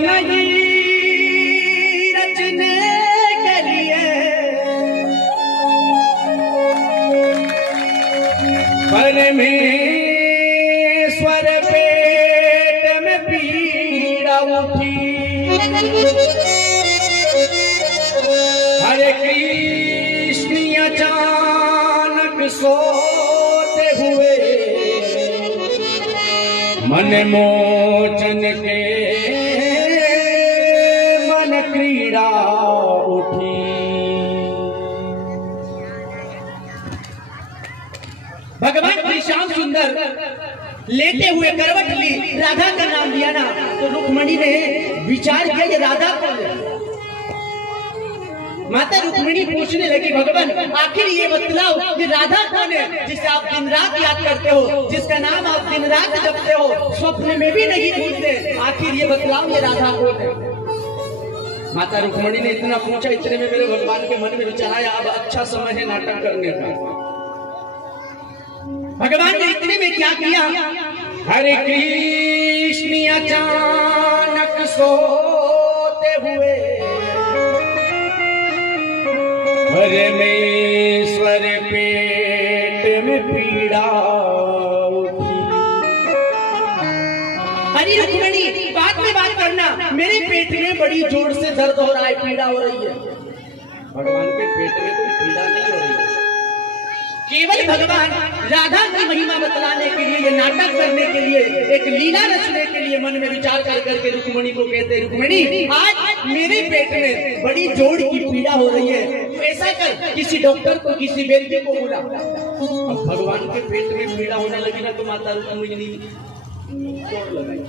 नहीं रचने के लिए परमेश्वर पेट में पीड़ा उठी। हरे कृष्ण अचानक सोते हुए मन मोचन के मन क्रीड़ा उठी। भगवान श्री श्याम सुंदर लेटे हुए करवट ली, राधा का नाम लिया ना तो रुक्मणी ने विचार किया ये राधा कौन है। माता रुक्मिणी पूछने लगी भगवान आखिर ये बतलाओ कि राधा कौन है जिसे आप दिन रात याद करते हो, जिसका नाम आप दिन रात जपते हो, स्वप्न में भी नहीं भूलते, आखिर ये बतलाओ ये राधा कौन है। माता रुक्मिणी ने इतना पूछा, इतने में मेरे भगवान के मन में विचार आया अब अच्छा समय है नाटक करने का। भगवान ने इतने में क्या किया, हरे कृष्ण अचानक सोते हुए परमेश्वर पेट में पीड़ा उठी। हरी रुक्मिणी बात में बात करना, मेरे पेट में बड़ी जोर से दर्द हो रहा है, पीड़ा हो रही है। भगवान के पेट में कोई पीड़ा नहीं हो रही है, केवल भगवान राधा की महिमा बतलाने के लिए, ये नाटक करने के लिए, एक लीला रचने के लिए मन में विचार कर करके रुक्मिणी को कहते रुक्मिणी आज मेरे पेट में बड़ी जोड़ की पीड़ा हो रही है, तो ऐसा कर किसी डॉक्टर को, किसी वैद्य को बुला। अब भगवान के पेट में पीड़ा होने लगी ना तो माता रुक्मिणी जोड़ लगाई,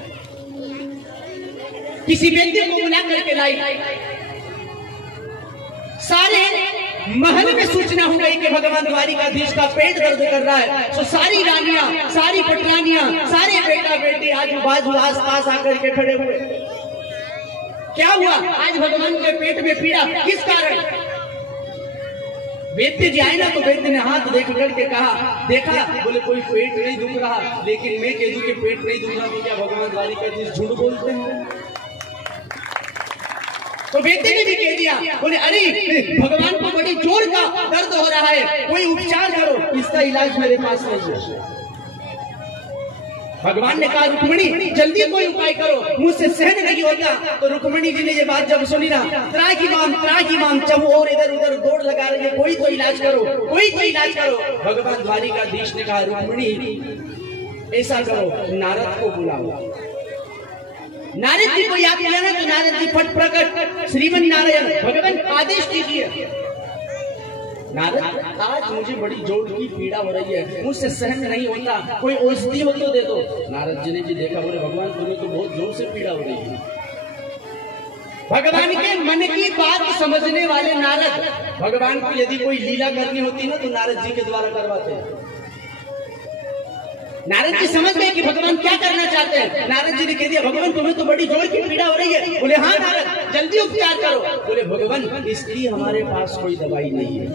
किसी वैद्य को बुला करके लाई। सारे महल में सूचना हो गई कि भगवान द्वारिकाधीश का पेट दर्द कर रहा है, तो सारी रानियां, सारी पटरानियां, सारे बेटा बेटी आजू बाजू आस पास आकर के खड़े हुए। क्या हुआ, आज भगवान के पेट में पीड़ा किस कारण। वैद्य जी आए ना तो वैद्य ने हाथ देख करके कहा, देखा, बोले कोई पेट नहीं दुख रहा, लेकिन मैं कह दूं कि पेट नहीं दुख रहा तो क्या भगवान द्वारिकाधीश झूठ बोलते हैं। तो वैद्य ने भी कह दिया, बोले अरे भगवान को बड़ी जोर का दर्द हो रहा है, कोई उपचार करो, इसका इलाज मेरे पास नहीं है। भगवान ने कहा रुक्मिणी जल्दी कोई उपाय करो, मुझसे सहन नहीं होता। तो रुक्मिणी जी ने ये बात जब सुनी ना, त्राही माम चम और इधर उधर दौड़ लगा रही है, कोई तो इलाज करो, कोई तो इलाज करो। भगवान द्वारिकाधीश ने कहा रुक्मिणी ऐसा करो, नारद को बुलाओ। नारद जी को याद किया ना तो नारद जी फट प्रकट श्रीमन नारायण भगवान आदेश कीजिए। नारद आज मुझे बड़ी जोड़ की पीड़ा हो रही है, मुझसे सहन नहीं होता, कोई औषधि हो तो दे दो। नारद जी ने जी देखा, बोले भगवान तुम्हें तो बहुत जोर से पीड़ा हो रही है। भगवान के मन की बात समझने वाले नारद, भगवान को यदि कोई लीला करनी होती ना तो नारद जी के द्वारा करवाते हैं। नारद जी समझ गए कि भगवान क्या करना चाहते हैं। नारद जी ने कह दिया भगवान तुम्हें तो बड़ी जोर की पीड़ा हो रही है। बोले हाँ नारद जल्दी उपचार करो। बोले भगवान इसके लिए हमारे पास कोई दवाई नहीं है।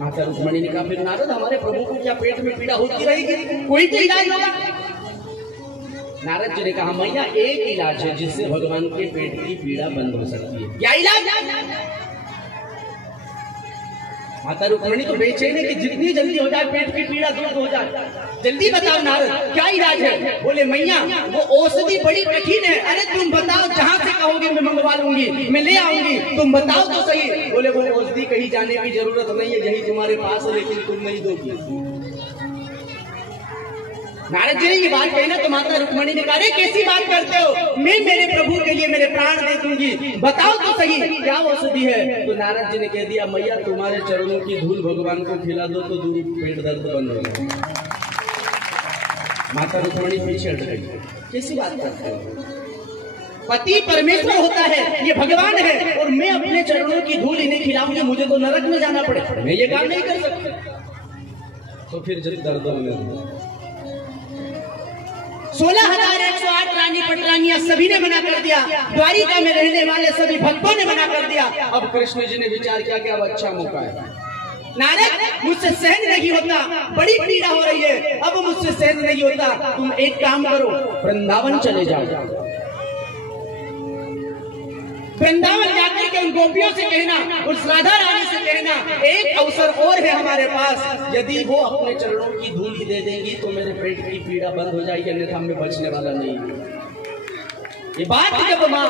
माता रुक्मिणी ने कहा फिर नारद हमारे प्रभु को क्या पेट में पीड़ा होती रहेगी, कोई तो इलाज होगा। नारद जी ने कहा मैया एक इलाज है जिससे भगवान के पेट की पीड़ा बंद हो सकती है। क्या इलाज? माता रुक्मिणी तो बेचैन है कि जितनी जल्दी हो जाए पेट की पीड़ा दूर हो जाए। जल्दी बताओ नारद क्या इलाज है? बोले मैया वो औषधि बड़ी कठिन है। अरे तुम बताओ, जहाँ से कहोगे मैं मंगवा लूंगी, मैं ले आऊंगी, तुम बताओ तो सही। बोले वो औषधि कहीं जाने की जरूरत नहीं है, यही तुम्हारे पास है, लेकिन तुम नहीं दोगी। नारद जी ने ये बात कही ना तो माता रुक्मिणी ने कहा अरे कैसी बात करते हो, मैं मेरे प्रभु के लिए मेरे प्राण दे दूंगी, बताओ तो सही क्या औषधि है। तो नारद जी ने कह दिया मैया तुम्हारे चरणों की धूल भगवान को खिला दो तो दूर पेट दर्द बंद हो जाए। माता रुक्मिणी पीछे हट गई, कैसी बात करते हो, पति परमेश्वर होता है, ये भगवान है और मैं अपने चरणों की धूल इन्हें खिलाऊंगी, मुझे तो नरक में जाना पड़े, मैं ये काम नहीं कर सकती। तो फिर जब दर्द होने 16,108 रानी पटरानियां सभी ने मना कर दिया, द्वारिका में रहने वाले सभी भक्तों ने मना कर दिया। अब कृष्ण जी ने विचार किया कि अब अच्छा मौका है। नारद मुझसे सहन नहीं होता, बड़ी पीड़ा हो रही है, अब मुझसे सहन नहीं होता, तुम एक काम करो वृंदावन चले जाओ। वृंदावन जाकर के उन गोपियों से कहना, उस राधा रानी से कहना, एक अवसर और है हमारे पास, यदि वो अपने चरणों की धूल दे देंगी तो मेरे पेट की पीड़ा बंद हो जाएगी, अन्यथा मैं बचने वाला नहीं। ये बात जब माँ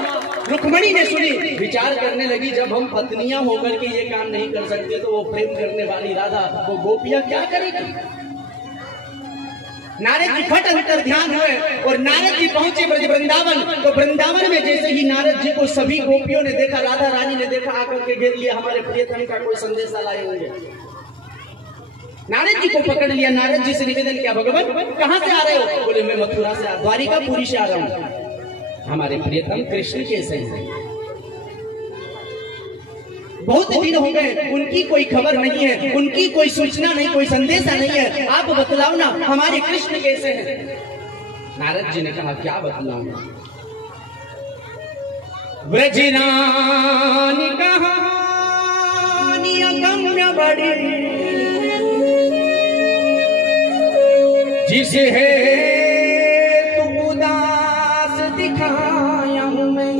रुक्मणी ने सुनी, विचार करने लगी, जब हम पत्नियां होकर के ये काम नहीं कर सकते तो वो प्रेम करने वाली राधा, वो गोपियां क्या करेगी। नारद जी फट अंतर ध्यान हुए और नारद जी पहुंचे ब्रज वृंदावन। तो वृंदावन में जैसे ही नारद जी को सभी गोपियों ने देखा, राधा रानी ने देखा, आकर के घेर लिया, हमारे प्रियतम का कोई संदेश लाए होंगे। नारद जी को पकड़ लिया, नारद जी से निवेदन किया, भगवान कहाँ से आ रहे हो? बोले मैं मथुरा से, द्वारिकापुरी से आ रहा हूँ, हमारे प्रियतम कृष्ण के संग। बहुत दिन हो गए, उनकी कोई खबर नहीं है, उनकी कोई सूचना नहीं, कोई संदेशा नहीं है, आप बतलाओ ना हमारे कृष्ण कैसे हैं। नारद जी ने कहा क्या बतलाऊं, व्रजरानी कहानी अगम्य बड़ी, जिसे है तू उदास दिखाया हूं मैं,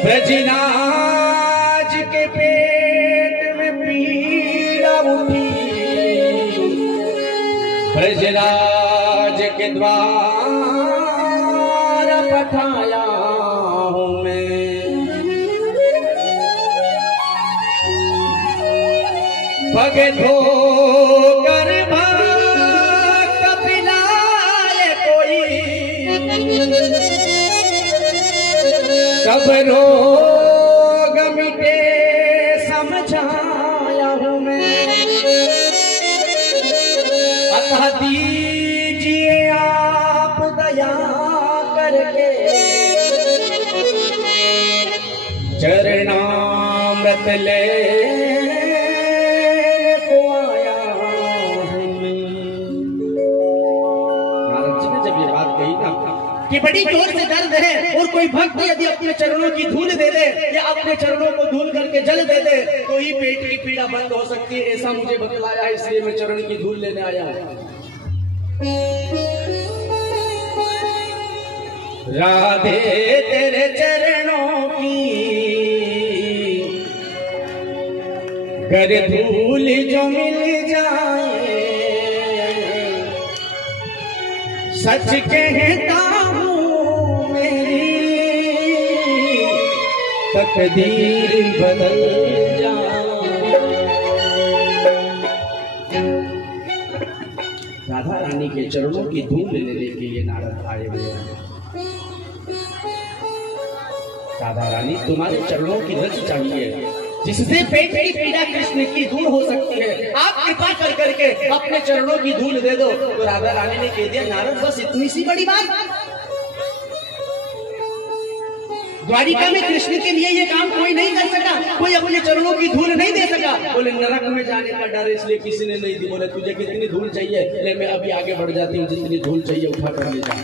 ब्रजराज के पेट में पीड़ा उठी, ब्रजराज के द्वार पठाया हूं मैं, पग धोकर भक्त पिलाए कोई, कब रोग मिटे समझाया हूं मैं, अतः दीजिए आप दया करके, चरणामृत ले को आया हूं मैं। नारद जी ने जब ये बात कही ना कि बड़ी जोर से दर्द है और कोई भक्त यदि अपने चरणों की धूल दे दे या अपने चरणों को धूल करके जल दे दे तो ही पेट की पीड़ा बंद हो सकती है, ऐसा मुझे बतलाया है, इसलिए मैं चरण की धूल लेने आया हूं। राधे तेरे चरणों की कर धूल जो मिल जाए, सच कहता हूँ मेरी तकदीर बदल जाए। राधा रानी के चरणों की धूल लेने के लिए नारद आए हुए हैं। राधा रानी तुम्हारे चरणों की रज चाहिए, जिससे पेट की पीड़ा कृष्ण की दूर हो सकती है, आप कृपा कर करके अपने चरणों की धूल दे दो। तो राधा रानी ने कह दिया, नारद बस इतनी सी बड़ी बात, द्वारिका में कृष्ण के लिए ये काम कोई नहीं कर सका, कोई अपने चरणों की धूल नहीं दे सका। बोले नरक में जाने का डर इसलिए किसी ने नहीं दी। बोले तुझे कितनी धूल चाहिए? ले मैं अभी आगे बढ़ जाती हूँ, जितनी धूल चाहिए उठा कर ले जा।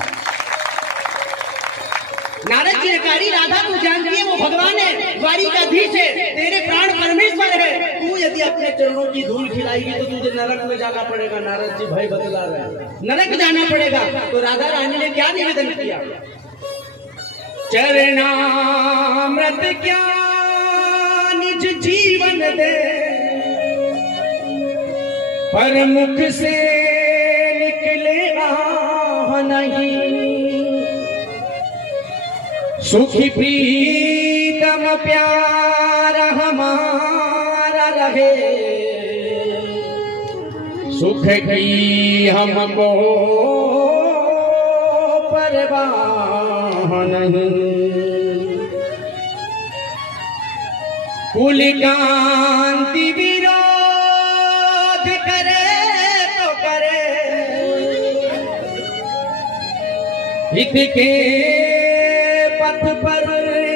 नारद जी ने कहा, राधा तू जानती है वो भगवान है, द्वारिकाधीश है, तेरे प्राण परमेश्वर है, तू यदि अपने चरणों की धूल खिलाएगी तो तुझे नरक में जाना पड़ेगा। नारद जी भय बतला रहे, नरक जाना पड़ेगा। तो राधा रानी ने क्या निवेदन किया? चरणामृत क्या निज जीवन दे, पर मुख से निकले आह नहीं, सुखी प्रीतम प्यार हमारा रहे, सुख की हमको परवाह नहीं, कुल कांति विरोध करे तो करे, हित के पथ पर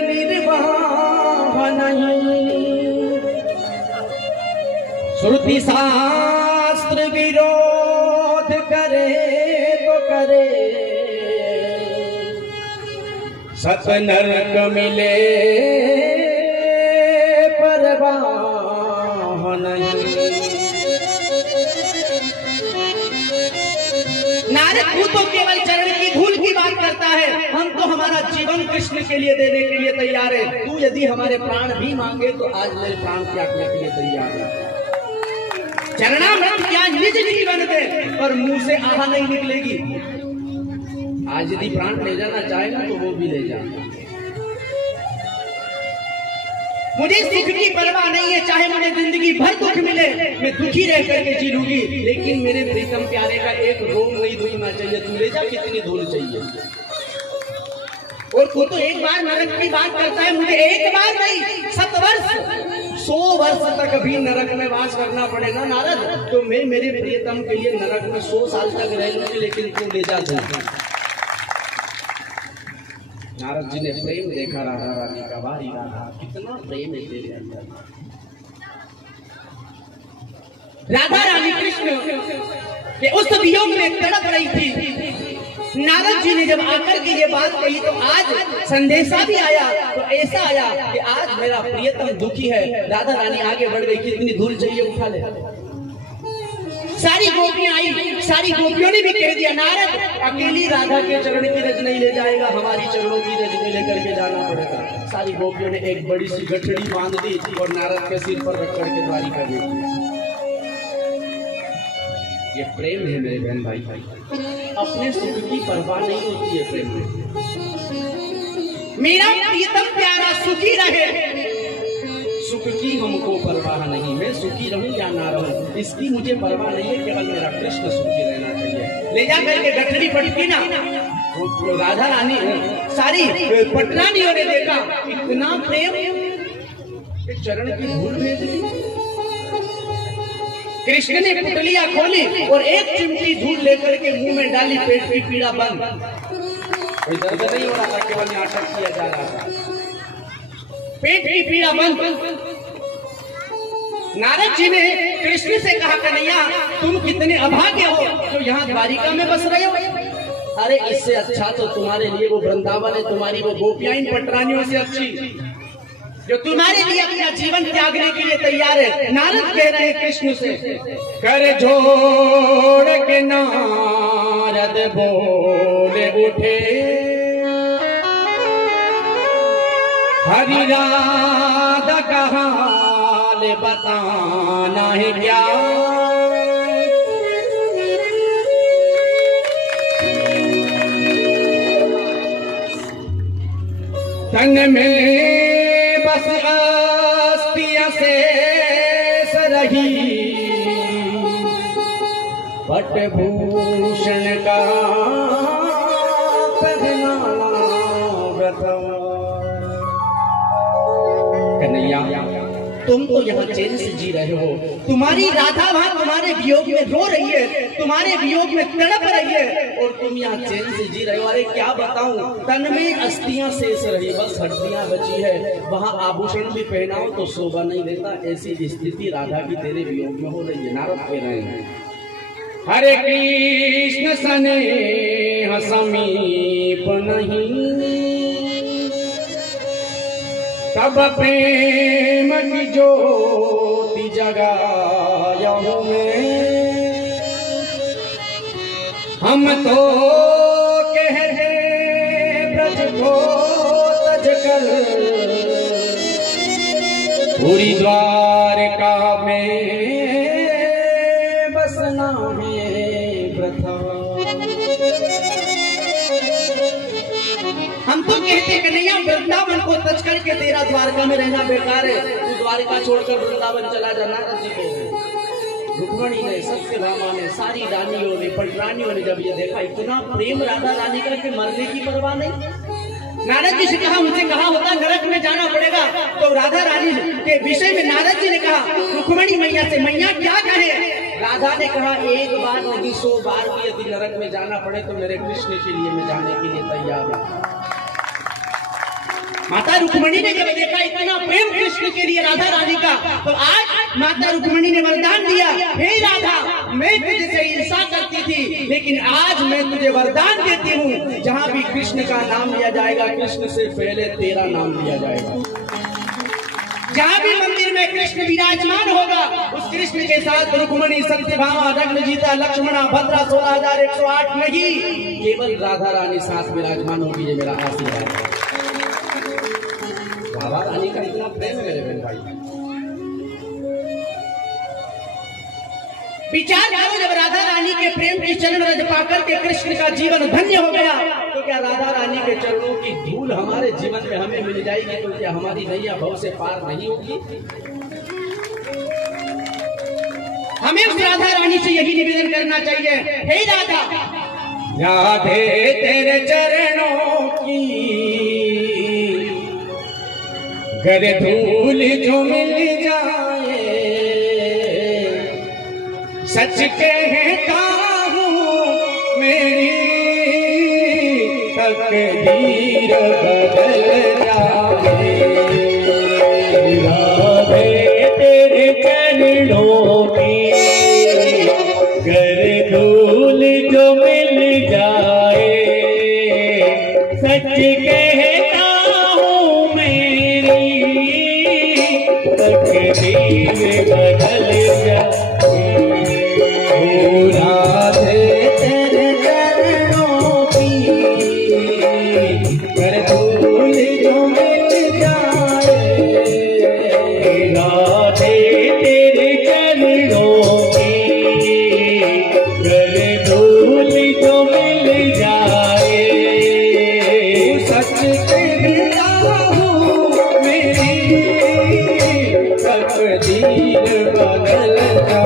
निर्वाह नहीं, श्रुति शास्त्र विरोध करे तो करे, सत नरक मिले परवाह नहीं। नारद तू तो केवल चरण की धूल की बात करता है, हम तो हमारा जीवन जीवन कृष्ण के लिए देने के लिए तैयार है। तू यदि हमारे प्राण भी मांगे तो आज मेरे प्राण त्यागने के लिए तैयार है। चरणामृत क्या निज जीवन दे, पर मुंह से आहा नहीं निकलेगी। आज यदि प्राण ले जाना चाहेगा तो वो भी ले जा। मुझे सुख की परवाह नहीं है, चाहे मुझे जिंदगी भर दुख मिले, मैं दुखी रह करके जी लूंगी, लेकिन मेरे प्रीतम प्यारे का एक रोम नहीं धुलना चाहिए। तू ले जा, कितनी धूल चाहिए। और तू तो एक बार नरक की बात करता है, मुझे एक बार नहीं 7 वर्ष 100 वर्ष तक भी नरक में वास करना पड़ेगा नारद, तो मैं मेरे प्रियतम के लिए नरक में 100 साल तक रह लूंगी, लेकिन तू ले जा। नारद जी ने प्रेम देखा राधा रानी का। वारी राधा, कितना प्रेम है तेरे अंदर। राधा रानी कृष्ण के उस वियोग में तड़प रही थी। नारद जी ने जब आकर के ये बात कही तो आज संदेशा भी आया, तो ऐसा आया कि आज मेरा प्रियतम दुखी है। राधा रानी आगे बढ़ गई, कितनी धूल चाहिए उठा ले। सारी गोपियां आई, सारी गोपियों ने भी कह दिया नारद अकेली राधा के चरण की रज नहीं ले जाएगा, हमारी चरणों की रज में लेकर के जाना पड़ेगा। सारी गोपियों ने एक बड़ी सी गठड़ी बांध दी और नारद के सिर पर रख करके द्वारिका दे दी। ये प्रेम है मेरे बहन भाई। अपने सुख की परवाह नहीं होती है प्रेम में। मेरा प्रियतम प्यारा सुखी रहे, सुख की हमको परवाह नहीं। मैं सुखी रहूं या ना रहूं इसकी मुझे परवाह नहीं है, केवल मेरा कृष्ण सुखी रहना चाहिए। ले जा करके गठड़ी पटकी ना, तो राधा रानी सारी पटरानियों ने देखा इतना प्रेम, चरण की धूल भेज दी। कृष्ण ने पुतलियां खोली और एक चिमटी धूल लेकर के मुंह में डाली, पेट की पीड़ा बंद। कोई दर्द नहीं हो रहा था, केवल नाटक किया जा रहा था। पेट की पीड़ा बंद। नारद जी ने कृष्ण से कहा कन्हैया तुम कितने अभागे हो जो यहाँ द्वारिका में बस रहे हो। अरे इससे अच्छा तो तुम्हारे लिए वो वृंदावन है, तुम्हारी वो गोपियां इन पटरानियों से अच्छी जो तुम्हारे लिए अपना जीवन त्यागने के लिए तैयार है। नारद कह रहे हैं कृष्ण से, कर जोड़ के नारद बोले उठे, हरि राधा का हाल बताना है क्या। तन में बस अस्थियां शेष रही, पटभूषण का पहनाना व्रत। कन्हैया तुम तो यहाँ चैन से जी रहे हो, तुम्हारी राधा वहाँ तुम्हारे वियोग में रो रही है, तुम्हारे वियोग में तड़प रही है, और तुम यहाँ चैन से जी रहे हो। अरे क्या बताऊं, तन में अस्थियां शेष रही, बस हड्डियां बची है, वहाँ आभूषण भी पहनाओ तो शोभा नहीं देता। ऐसी स्थिति राधा की तेरे वियोग में हो रही है। नारद कह रहे हैं हरे कृष्ण स्नेह समीप नहीं, तब प्रेम की ज्योति जगाया हूँ मैं। हम तो कहते ब्रज को तज कर, पूरी द्वारका में बसना है प्रथा। हम तो कहते कन्हैया वृंदावन को तज करके तेरा द्वारका में रहना बेकार है, तू द्वारका छोड़कर वृंदावन चला जाना। जी को रुक्मणी ने, सत्यभामा ने, सारी रानियों ने, पटरानियों ने जब ये देखा इतना प्रेम राधा रानी का कि मरने की परवाह नहीं। नारद जी से कहा उनसे कहा होता नरक में जाना पड़ेगा, तो राधा रानी के विषय में नारद जी ने कहा रुक्मणी मैया से, मैया क्या कहे। राधा ने कहा एक बार नहीं 100 बार भी यदि नरक में जाना पड़े तो मेरे कृष्ण के लिए मैं जाने के लिए तैयार हूँ। माता रुक्मणी ने जब देखा इतना प्रेम कृष्ण के लिए राधा रानी का, तो आज माता रुक्मणी ने वरदान दिया, हे राधा मैं तुझसे ईर्षा करती थी, लेकिन आज मैं तुझे वरदान देती हूँ, जहाँ भी कृष्ण का नाम लिया जाएगा कृष्ण से पहले तेरा नाम लिया जाएगा। जहाँ भी मंदिर में कृष्ण विराजमान होगा उस कृष्ण के साथ रुक्मणी, सत्यभामा, रत्नजीता, लक्ष्मणा, भद्रा, 16,108 नहीं केवल राधा रानी साथ विराजमान होगी, ये मेरा आशीर्वाद है। राधा रानी का इतना प्रेम है मेरे बहन भाई। विचार करो, जब राधा रानी के प्रेम के चरण रज पाकर के कृष्ण का जीवन धन्य हो गया, तो क्या राधा रानी के चरणों की धूल हमारे जीवन में हमें मिल जाएगी, तो क्या हमारी नैया भव से पार नहीं होगी? हमें उस राधा रानी से यही निवेदन करना चाहिए, हे राधा, राधे तेरे चरणों की गर धूल जो मिल जाए, सच कहता हूँ मेरी तकदीर बदल जाए। राधे तेरे चरणों की गर धूल जो मिल जाए, सच कहता हूँ मेरी तकदीर बदल जाए। राधे तेरे चरणों की गर धूल जो मिल जाए, राधे तेरे चरणों की गर धूल जो मिल जाए, सच कहता हूँ मेरी तकदीर बदल जाए।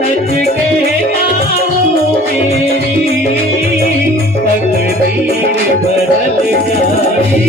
सच कहता हूँ मेरी तकदीर बदल जाए।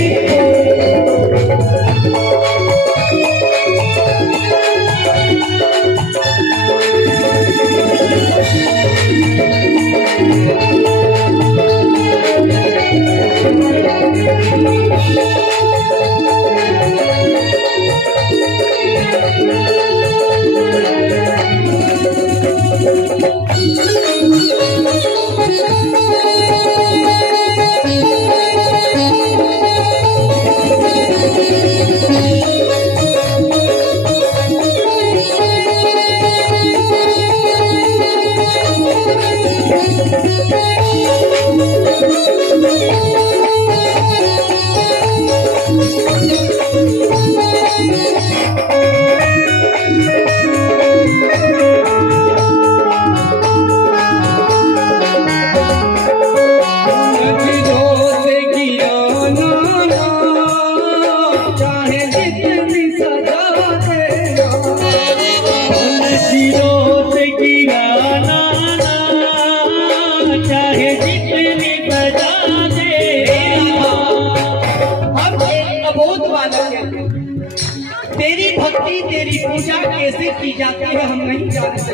तेरी भक्ति तेरी पूजा कैसे की जाती है हम नहीं जानते।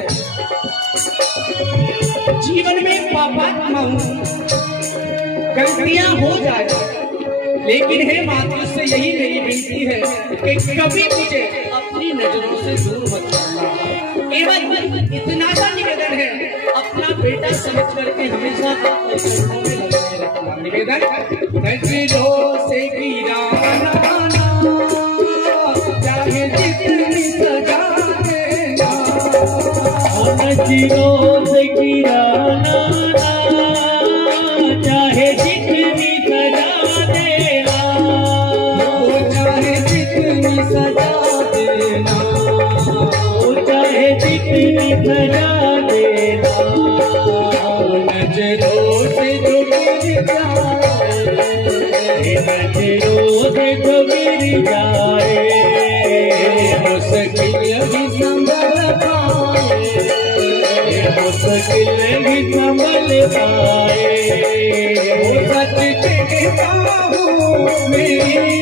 जीवन में पापात्मा हूँ, गलतियां हो जाए, लेकिन हे मातृ से यही मेरी विनती है कि कभी मुझे अपनी नजरों से दूर मत करना। केवल इतना सा निवेदन है, अपना बेटा समझ करके हमेशा अपने चरणों में लगाए रखना। निवेदन नजरों से गिराना चाहे जितनी सजा देना, नजरों से गिराना चाहे जितनी सजा देना, चाहे जितनी सजा देना, चाहे जितनी सजा देना, नजरों से जो गिर जाए, नजरों से जो गिर जाए, मुश्किल भी संभल पाए, मुश्किल भी संभल पाए। सच कहता हूँ मेरी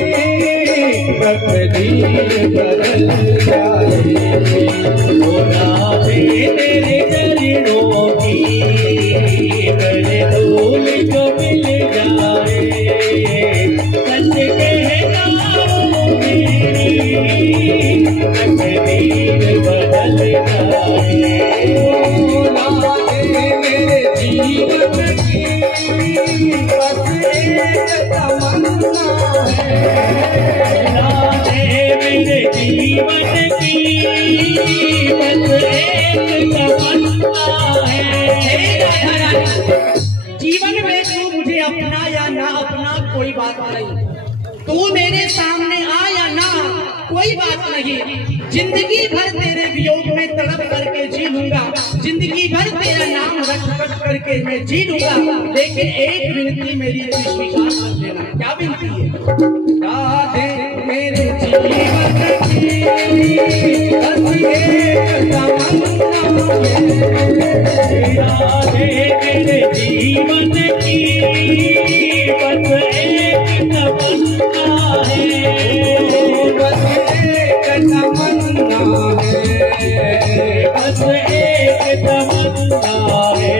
तकदीर बदल जाए। खुदा दे तेरे चरणों की कर धूल जो मिल जाए। सच कहता हूँ मेरी तकदीर बदल जाए। खुदा दे मेरे जीवन की बस एक तमन्ना है। खुदा दे मेरे जीवन की बस एक तमन्ना है। जीवन में तू मुझे अपना या ना अपना कोई बात नहीं, तू मेरे सामने आ या ना कोई बात नहीं। जिंदगी भर तेरे वियोग में तड़प करके जी लूंगा, जिंदगी भर तेरा नाम रट रट करके मैं जी लूंगा। लेकिन एक विनती मेरी स्वीकार कर लेना। क्या विनती है? राधे मेरे जीवन की बस एक तमन्ना है। राधे मेरे जीवन की बस एक तमन्ना है। बस एक तमन्ना है, बस एक तमन्ना है।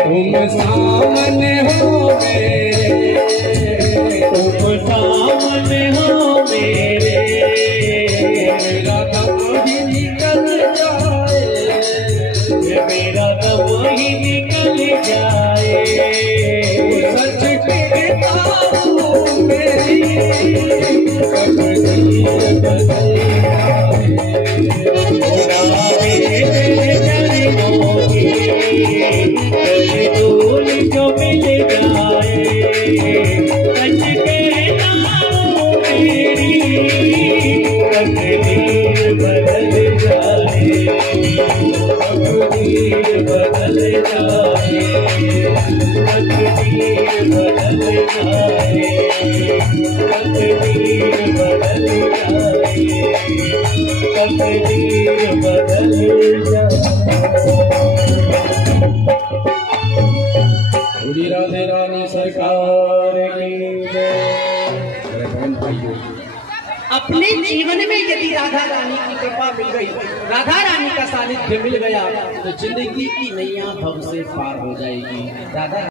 तुम सामने हो मेरे, तुम सामने हो मेरे, मेरा दम ही निकल जाए, मेरा दम ही निकल जाए। सच कहता हूँ मेरी तकदीर बदल जाए। खुदा मेरे चरणों की कर धूल जो मिल जाए। सच कहता हूँ मेरी तकदीर बदल जाए। तकदीर बदल जाए, तकदीर बदल जाए, तकदीर बदल जाए, तकदीर बदल जाए। बोली राधे रानी सरकार की जय। भाइयों, अपने जीवन में यदि राधा रानी की कृपा मिल गई, राधा रानी का सानिध्य मिल गया, तो जिंदगी की नैया भव से पार हो जाएगी। राधा